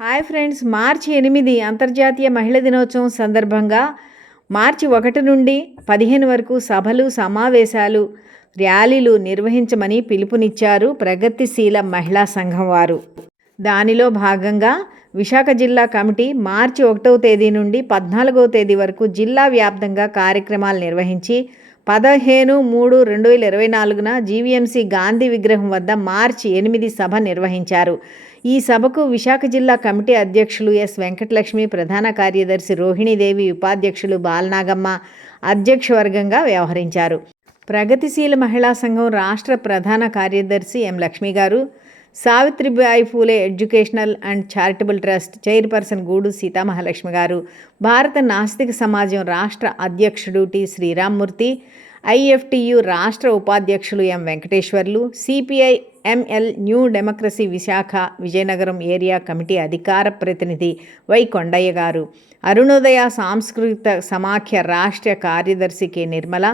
Hi friends, మార్చి 8 అంతర్జాతీయ మహిళా దినోత్సవం సందర్భంగా మార్చి 1 నుండి 15 వరకు సభలు, సమావేశాలు, ర్యాలీలు నిర్వహించమని పిలుపునిచ్చారు ప్రగతిశీల మహిళా సంఘం వారు. దానిలో భాగంగా విశాఖ జిల్లా కమిటీ మార్చి 1వ తేదీ నుండి 14వ తేదీ వరకు జిల్లా వ్యాప్తంగా కార్యక్రమాలు నిర్వహించి 15/3/2024న జీవీఎంసీ గాంధీ విగ్రహం వద్ద మార్చి 8 సభ నిర్వహించారు. ఈ సభకు విశాఖ జిల్లా కమిటీ అధ్యక్షులు ఎస్ వెంకటలక్ష్మి, ప్రధాన కార్యదర్శి రోహిణీదేవి, ఉపాధ్యక్షులు బాలనాగమ్మ అధ్యక్షవర్గంగా వ్యవహరించారు. ప్రగతిశీల మహిళా సంఘం రాష్ట్ర ప్రధాన కార్యదర్శి ఎం లక్ష్మి గారు, Savitribai Phule educational and charitable trust chairperson గూడు సీతామహాలక్ష్మి గారు, భారత నాస్తిక సమాజం రాష్ట్ర అధ్యక్షుడు టి శ్రీరామ్మూర్తి, ఐఎఫ్టియు రాష్ట్ర ఉపాధ్యక్షులు M Venkateswarlu, CPI ML new democracy Visakha Vizianagaram area committee అధికార ప్రతినిధి వై కొండయ్య గారు, అరుణోదయ సాంస్కృతిక సమాఖ్య రాష్ట్ర కార్యదర్శి కె నిర్మల,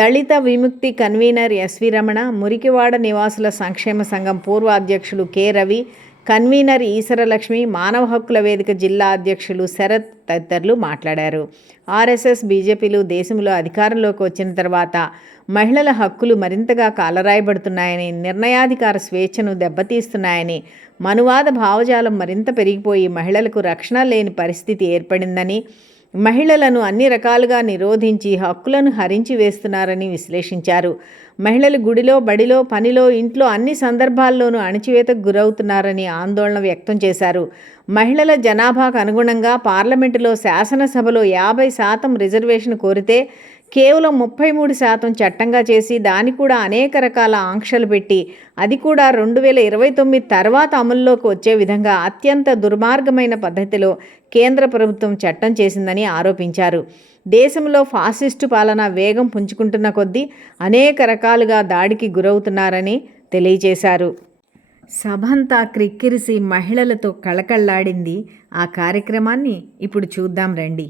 దళిత విముక్తి కన్వీనర్ ఎస్వి రమణ, మురికివాడ నివాసుల సంక్షేమ సంఘం పూర్వ అధ్యక్షులు కె రవి, కన్వీనర్ ఈశ్వరలక్ష్మి, మానవ హక్కుల వేదిక జిల్లా అధ్యక్షులు శరత్ తదితరులు మాట్లాడారు. ఆర్ఎస్ఎస్, బీజేపీలు దేశంలో అధికారంలోకి వచ్చిన తర్వాత మహిళల హక్కులు మరింతగా కాలరాయబడుతున్నాయని, నిర్ణయాధికార స్వేచ్ఛను దెబ్బతీస్తున్నాయని, మనువాద భావజాలం మరింత పెరిగిపోయి మహిళలకు రక్షణ లేని పరిస్థితి ఏర్పడిందని, మహిళలను అన్ని రకాలుగా నిరోధించి హక్కులను హరించి వేస్తున్నారని విశ్లేషించారు. మహిళలు గుడిలో, బడిలో, పనిలో, ఇంట్లో అన్ని సందర్భాల్లోనూ అణచివేతకు గురవుతున్నారని ఆందోళన వ్యక్తం చేశారు. మహిళల జనాభాకు అనుగుణంగా పార్లమెంటులో, శాసనసభలో 50% రిజర్వేషన్ కోరితే కేవలం 33% చట్టంగా చేసి దాని కూడా అనేక రకాల ఆంక్షలు పెట్టి అది కూడా 2029 తర్వాత అమల్లోకి వచ్చే విధంగా అత్యంత దుర్మార్గమైన పద్ధతిలో కేంద్ర ప్రభుత్వం చట్టం చేసిందని ఆరోపించారు. దేశంలో ఫాసిస్టు పాలన వేగం పుంజుకుంటున్న కొద్దీ అనేక రకాలుగా దాడికి గురవుతున్నారని తెలియజేశారు. సభంతా క్రిక్కిరిసి మహిళలతో కళకళ్లాడింది. ఆ కార్యక్రమాన్ని ఇప్పుడు చూద్దాం రండి.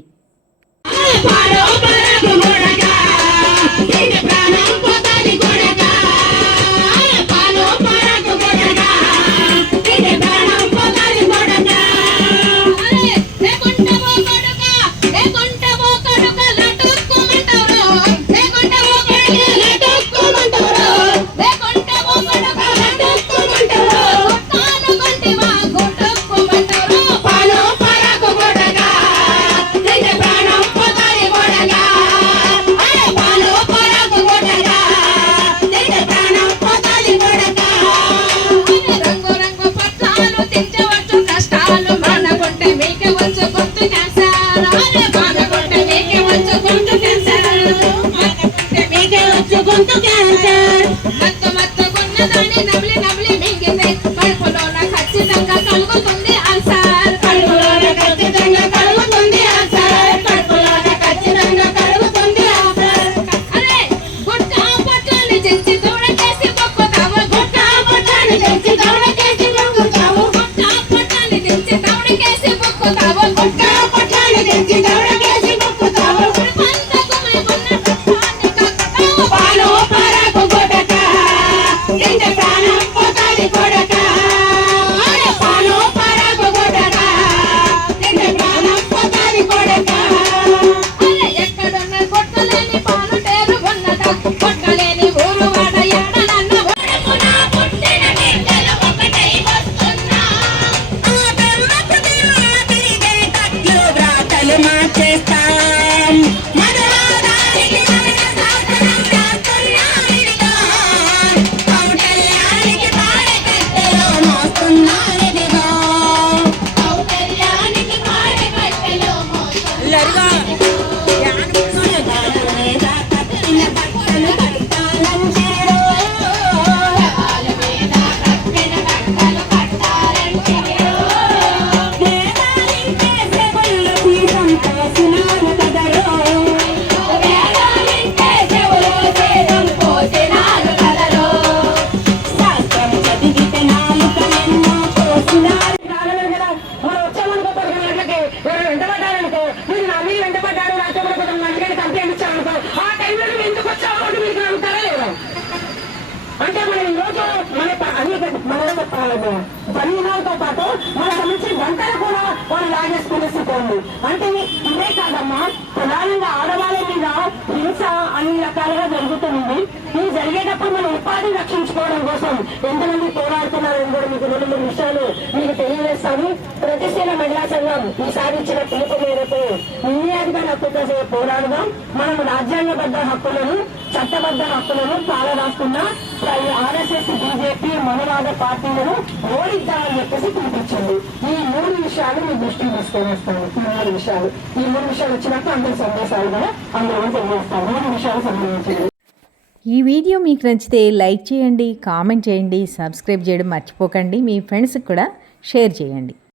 అంటే మనం ఈరోజు మన బలీనాలతో పాటు మన నుంచి వంటలకు జరుగుతోంది. అంటే ఇదే కాదమ్మా, ప్రధానంగా ఆడవాళ్ళ మీద హింస అన్ని రకాలుగా జరుగుతుంది. ఇది జరిగేటప్పుడు మనం ఉపాధి రక్షించుకోవడం కోసం ఎంతమంది పోరాడుతున్నారని కూడా మీకు 2 విషయాలు మీకు తెలియజేస్తాను. ప్రతిశీల మహిళా సంఘం ఈసారి ఇచ్చిన పిలుపు మేరకు నిన్యాధిక హక్కులతో పోరాడదాం. మనం రాజ్యాంగబద్ధ హక్కులను, చట్టబద్ధ హక్కులను పాలరాస్తున్న ఆర్ఎస్ఎస్, బీజేపీ, మనవాద పార్టీలను ఓడిద్దామని చెప్పేసి పిలిపించింది. ఈ 3 విషయాలు మీ దృష్టికి తీసుకొని వస్తాను. ఈ 3 విషయాలు వచ్చినాక అందరి సందేశాలు కూడా అందరూ తెలియజేస్తాను. 3 విషయాలు సంబంధించింది. ఈ వీడియో మీకు నచ్చితే లైక్ చేయండి, కామెంట్ చేయండి, సబ్స్క్రైబ్ చేయడం మర్చిపోకండి. మీ ఫ్రెండ్స్కి కూడా షేర్ చేయండి.